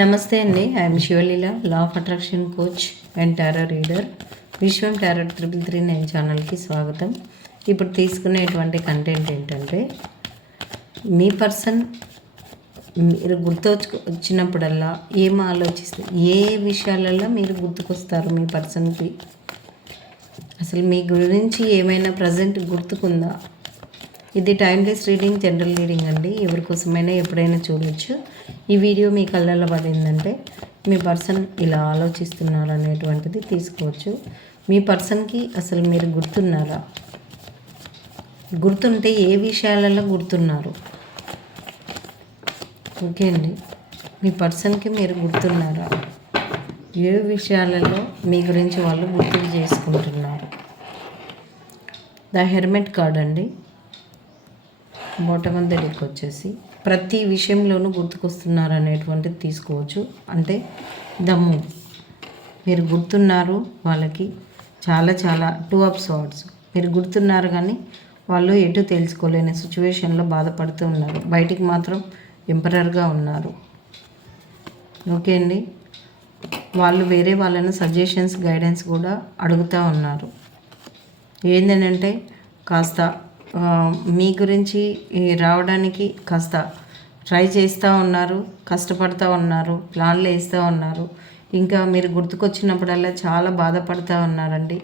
నమస్తే అండి. I am Shivaleela law of attraction coach and tarot reader Vishwam tarot triple three nine ఛానల్కి స్వాగతం. ఇప్పుడు తీసుకునేటువంటి కంటెంట్ ఏంటంటే మీ పర్సన్ మీరు గుర్తొచ్చు వచ్చినప్పుడల్లా ఏం ఆలోచిస్తే ఏ విషయాలలో మీరు గుర్తుకొస్తారు మీ పర్సన్కి అసలు మీ గురించి ఏమైనా ప్రజెంట్ గుర్తుకుందా? ఇది టైమ్లెస్ రీడింగ్ జనరల్ రీడింగ్ అండి. ఎవరి కోసమైనా ఎప్పుడైనా చూడొచ్చు. ఈ వీడియో మీ కళ్ళల్లో పడిందంటే మీ పర్సన్ ఇలా ఆలోచిస్తున్నారు అనేటువంటిది తీసుకోవచ్చు. మీ పర్సన్కి అసలు మీరు గుర్తున్నారా? గుర్తుంటే ఏ విషయాలలో గుర్తున్నారు? ఓకే అండి. మీ పర్సన్కి మీరు గుర్తున్నారా? ఏ విషయాలలో మీ గురించి వాళ్ళు గుర్తు చేసుకుంటున్నారు? ద హెర్మెట్ కార్డ్ అండి. మొట్టమొదటికి వచ్చేసి ప్రతి విషయంలోనూ గుర్తుకొస్తున్నారు అనేటువంటిది తీసుకోవచ్చు. అంటే దమ్ము. మీరు గుర్తున్నారు వాళ్ళకి చాలా చాలా టూ అప్ సార్ట్స్ మీరు గుర్తున్నారు కానీ వాళ్ళు ఎటు తెలుసుకోలేని సిచ్యువేషన్లో బాధపడుతూ ఉన్నారు. బయటికి మాత్రం ఎంపరర్గా ఉన్నారు. ఓకే అండి. వాళ్ళు వేరే వాళ్ళని సజెషన్స్ గైడెన్స్ కూడా అడుగుతూ ఉన్నారు. ఏంటంటే కాస్త మీ గురించి రావడానికి కాస్త ట్రై చేస్తూ ఉన్నారు కష్టపడుతూ ఉన్నారు ప్లాన్లు వేస్తూ ఉన్నారు. ఇంకా మీరు గుర్తుకొచ్చినప్పుడల్లా చాలా బాధపడుతూ ఉన్నారండి.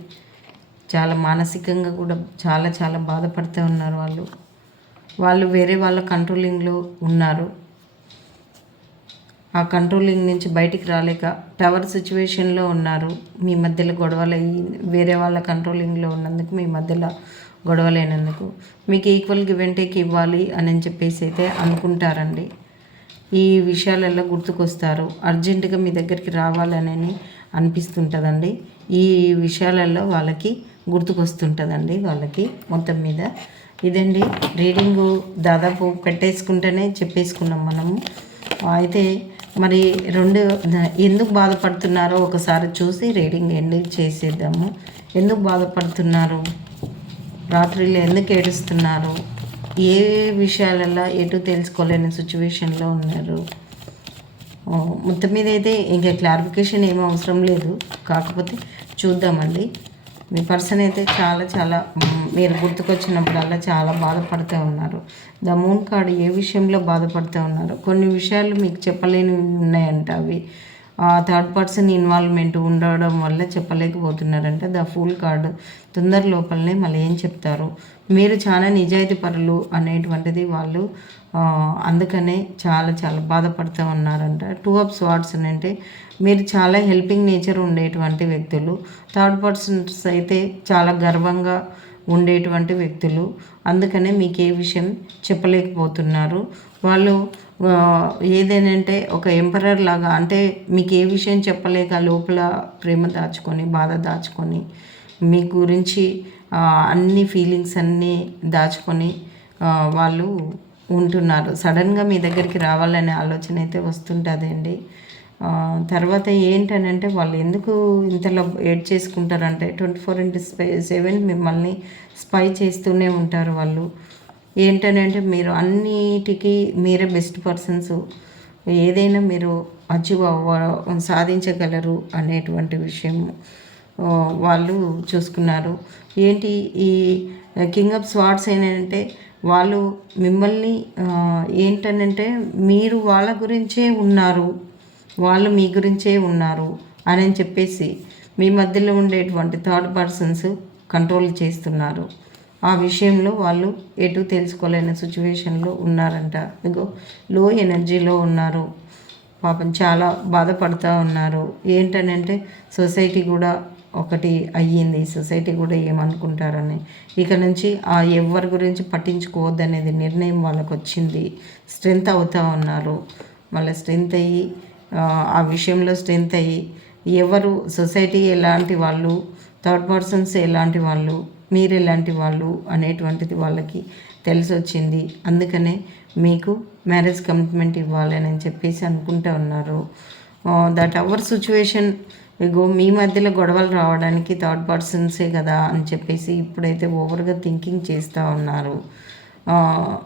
చాలా మానసికంగా కూడా చాలా చాలా బాధపడుతూ ఉన్నారు వాళ్ళు. వాళ్ళు వేరే వాళ్ళ కంట్రోలింగ్లో ఉన్నారు. ఆ కంట్రోలింగ్ నుంచి బయటికి రాలేక టవర్ సిచ్యువేషన్లో ఉన్నారు. మీ మధ్యలో గొడవలు అయ్యి వేరే వాళ్ళ కంట్రోలింగ్లో ఉన్నందుకు మీ మధ్యలో గొడవలైనందుకు మీకు ఈక్వల్ గివ్ అండ్ టేక్ ఇవ్వాలి అని చెప్పేసి అయితే అనుకుంటారండి. ఈ విషయాలలో గుర్తుకొస్తారు. అర్జెంటుగా మీ దగ్గరికి రావాలని అనిపిస్తుంటుందండి. ఈ విషయాలలో వాళ్ళకి గుర్తుకొస్తుంటుందండి. వాళ్ళకి మొత్తం మీద ఇదండి. రీడింగు దాదాపు పెట్టేసుకుంటేనే చెప్పేసుకున్నాం మనము. అయితే మరి రెండు ఎందుకు బాధపడుతున్నారో ఒకసారి చూసి రీడింగ్ ఎండ్ చేసేద్దాము. ఎందుకు బాధపడుతున్నారు? రాత్రిలో ఎందుకు ఏడుస్తున్నారు? ఏ విషయాలలో ఎటు తెలుసుకోలేని సిచ్యువేషన్లో ఉన్నారు? మొత్తం మీద అయితే ఇంకా క్లారిఫికేషన్ ఏమీ అవసరం లేదు. కాకపోతే చూద్దామండి. మీ పర్సన్ అయితే చాలా చాలా మీరు గుర్తుకొచ్చినప్పుడల్లా చాలా బాధపడుతూ ఉన్నారు. ద మూన్ కార్డ్ ఏ విషయంలో బాధపడుతూ ఉన్నారు? కొన్ని విషయాలు మీకు చెప్పలేనివి ఉన్నాయంట అవి. థర్డ్ పర్సన్ ఇన్వాల్వ్మెంట్ ఉండడం వల్ల చెప్పలేకపోతున్నారంటే ద ఫుల్ కార్డు తొందర లోపలనే మళ్ళీ ఏం చెప్తారు? మీరు చాలా నిజాయితీ పరులు అనేటువంటిది వాళ్ళు అందుకనే చాలా చాలా బాధపడుతూ ఉన్నారంట. టూ ఆఫ్ స్వార్డ్స్ అంటే మీరు చాలా హెల్పింగ్ నేచర్ ఉండేటువంటి వ్యక్తులు. థర్డ్ పర్సన్స్ అయితే చాలా గర్వంగా ఉండేటువంటి వ్యక్తులు. అందుకనే మీకు ఏ విషయం చెప్పలేకపోతున్నారు. వాళ్ళు ఏదేనంటే ఒక ఎంపరర్ లాగా అంటే మీకు ఏ విషయం చెప్పలేక లోపల ప్రేమ దాచుకొని బాధ దాచుకొని మీ గురించి అన్ని ఫీలింగ్స్ అన్నీ దాచుకొని వాళ్ళు ఉంటున్నారు. సడన్గా మీ దగ్గరికి రావాలనే ఆలోచన అయితే వస్తుంటుందండి. తర్వాత ఏంటనంటే వాళ్ళు ఎందుకు ఇంతలో ఏడ్ చేసుకుంటారంటే ట్వంటీ ఫోర్ ఇంటూ సెవెన్ మిమ్మల్ని స్పై చేస్తూనే ఉంటారు వాళ్ళు. ఏంటనంటే మీరు అన్నిటికీ మీరే బెస్ట్ పర్సన్స్. ఏదైనా మీరు అచీవ్ అవ్వ సాధించగలరు అనేటువంటి విషయం వాళ్ళు చూసుకున్నారు. ఏంటి ఈ కింగ్ ఆఫ్ స్వార్ట్స్ ఏంటంటే వాళ్ళు మిమ్మల్ని ఏంటనంటే మీరు వాళ్ళ గురించే ఉన్నారు. వాళ్ళు మీ గురించే ఉన్నారు అని చెప్పేసి మీ మధ్యలో ఉండేటువంటి థర్డ్ పర్సన్స్ కంట్రోల్ చేస్తున్నారు. ఆ విషయంలో వాళ్ళు ఎటు తెలుసుకోలేని సిచ్యువేషన్లో ఉన్నారంట. ఇగో లో ఎనర్జీలో ఉన్నారు. పాపం చాలా బాధపడుతూ ఉన్నారు. ఏంటనంటే సొసైటీ కూడా ఒకటి అయ్యింది. సొసైటీ కూడా ఏమనుకుంటారని. ఇక నుంచి ఆ ఎవరి గురించి పట్టించుకోవద్దనేది నిర్ణయం వాళ్ళకు వచ్చింది స్ట్రెంత్ అవుతూ ఉన్నారు. వాళ్ళ స్ట్రెంత్ అయ్యి ఆ, విషయంలో స్ట్రెంత్ అయ్యి ఎవరు సొసైటీ ఎలాంటి వాళ్ళు థర్డ్ పర్సన్స్ ఎలాంటి వాళ్ళు మీరు ఎలాంటి వాళ్ళు అనేటువంటిది వాళ్ళకి తెలిసి వచ్చింది అందుకనే మీకు మ్యారేజ్ కమిట్మెంట్ ఇవ్వాలని చెప్పేసి అనుకుంటూ ఉన్నారు. దట్ అవర్ సిచ్యువేషన్ ఇగో మీ మధ్యలో గొడవలు రావడానికి థర్డ్ పర్సన్సే కదా అని చెప్పేసి ఇప్పుడైతే ఓవర్గా థింకింగ్ చేస్తూ ఉన్నారు.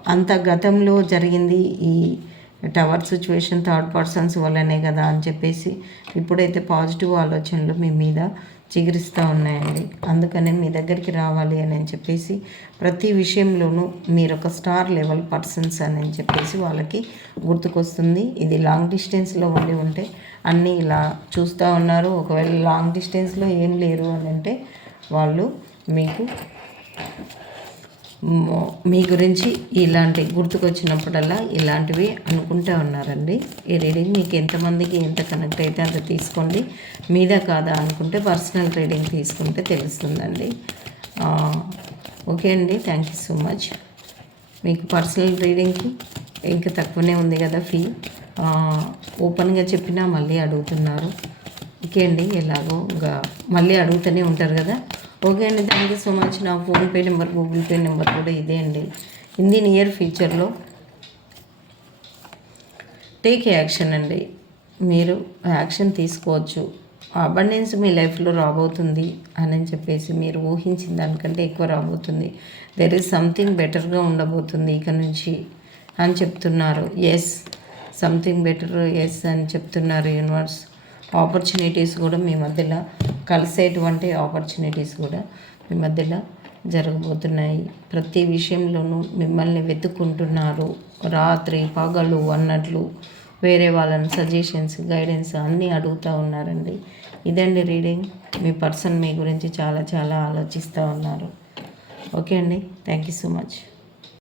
అంత గతంలో జరిగింది ఈ టవర్ సిచ్యువేషన్ థర్డ్ పర్సన్స్ వల్లనే కదా అని చెప్పేసి ఇప్పుడైతే పాజిటివ్ ఆలోచనలు మీ మీద చిగురిస్తూ ఉన్నాయండి. అందుకనే మీ దగ్గరికి రావాలి అని చెప్పేసి ప్రతి విషయంలోనూ మీరు ఒక స్టార్ లెవెల్ పర్సన్స్ అని చెప్పేసి వాళ్ళకి గుర్తుకొస్తుంది. ఇది లాంగ్ డిస్టెన్స్లో ఉండి ఉంటే అన్నీ ఇలా చూస్తూ ఉన్నారు. ఒకవేళ లాంగ్ డిస్టెన్స్లో ఏం లేరు అని అంటే వాళ్ళు మీకు మీ గురించి ఇలాంటి గుర్తుకొచ్చినప్పుడల్లా ఇలాంటివి అనుకుంటూ ఉన్నారండి. ఈ రీడింగ్ మీకు ఎంతమందికి ఎంత కనెక్ట్ అయితే అంత తీసుకోండి. మీద కాదా అనుకుంటే పర్సనల్ రీడింగ్ తీసుకుంటే తెలుస్తుందండి. ఓకే అండి. Thank you so much. మీకు పర్సనల్ రీడింగ్కి ఇంకా తక్కువనే ఉంది కదా ఫీ? ఓపెన్గా చెప్పినా మళ్ళీ అడుగుతున్నారు. ఓకే అండి ఎలాగో ఇంకా మళ్ళీ అడుగుతూనే ఉంటారు కదా. ఓకే అండి థ్యాంక్ యూ సో మచ్. నా PhonePe number Google Pay number కూడా ఇదే అండి. ఇన్ ది నియర్ ఫ్యూచర్లో టేక్ యాక్షన్ అండి. మీరు యాక్షన్ తీసుకోవచ్చు. అబండెన్స్ మీ లైఫ్లో రాబోతుంది అని చెప్పేసి మీరు ఊహించిన దానికంటే ఎక్కువ రాబోతుంది. దెర్ ఈజ్ సంథింగ్ బెటర్గా ఉండబోతుంది ఇక నుంచి అని చెప్తున్నారు. ఎస్ సంథింగ్ బెటర్ ఎస్ అని చెప్తున్నారు యూనివర్స్ ఆపర్చునిటీస్ కూడా మీ మధ్యలో కలిసేటువంటి ఆపర్చునిటీస్ కూడా మీ మధ్యలో జరగబోతున్నాయి. ప్రతి విషయంలోనూ మిమ్మల్ని వెతుక్కుంటున్నారు. రాత్రి పగలు అన్నట్లు వేరే వాళ్ళని సజెషన్స్ గైడెన్స్ అన్నీ అడుగుతూ ఉన్నారండి. ఇదండి రీడింగ్ మీ పర్సన్ మీ గురించి చాలా చాలా ఆలోచిస్తూ ఉన్నారు. ఓకే అండి. Thank you so much